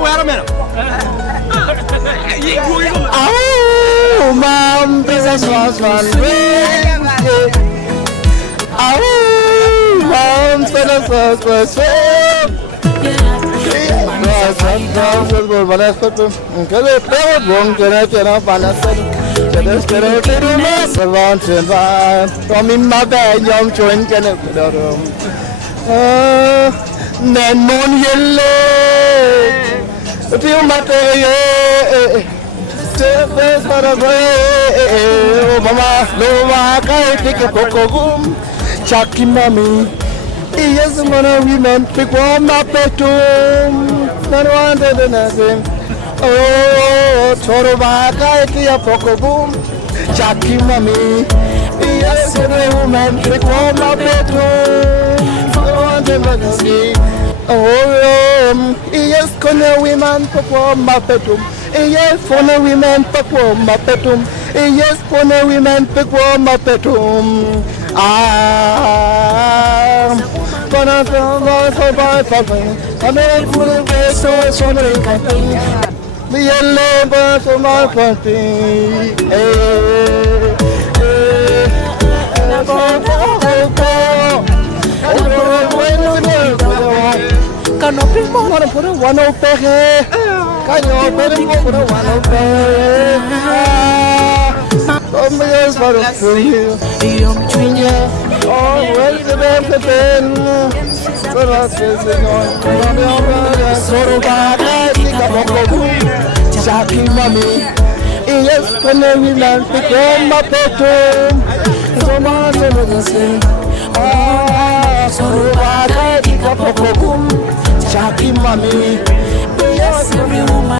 where am I? Oh, mom, business was one way. Oh, mom, business was one Chucky mommy, yes, mona women pick one up at home. Not one to nothing. Oh, Torobaka, Kia Poco Boom, Chucky mommy, yes, woman pick one up at home. Not one to nothing. Oh, yes, corner women perform my bedroom. Yes, corner women perform my bedroom. Yes, corner women perform my bedroom. Gonna go for my family. I'm in full way, so it's on the country. We are labor for my country. Can you put one over here? Can you put one over here? Come here, for the free. Oh, well, the bed, so that's it. Jackie, mommy, yes, can we learn to come up at home? So much of the same. Ah, so I like Jackie, mommy, yes, every woman.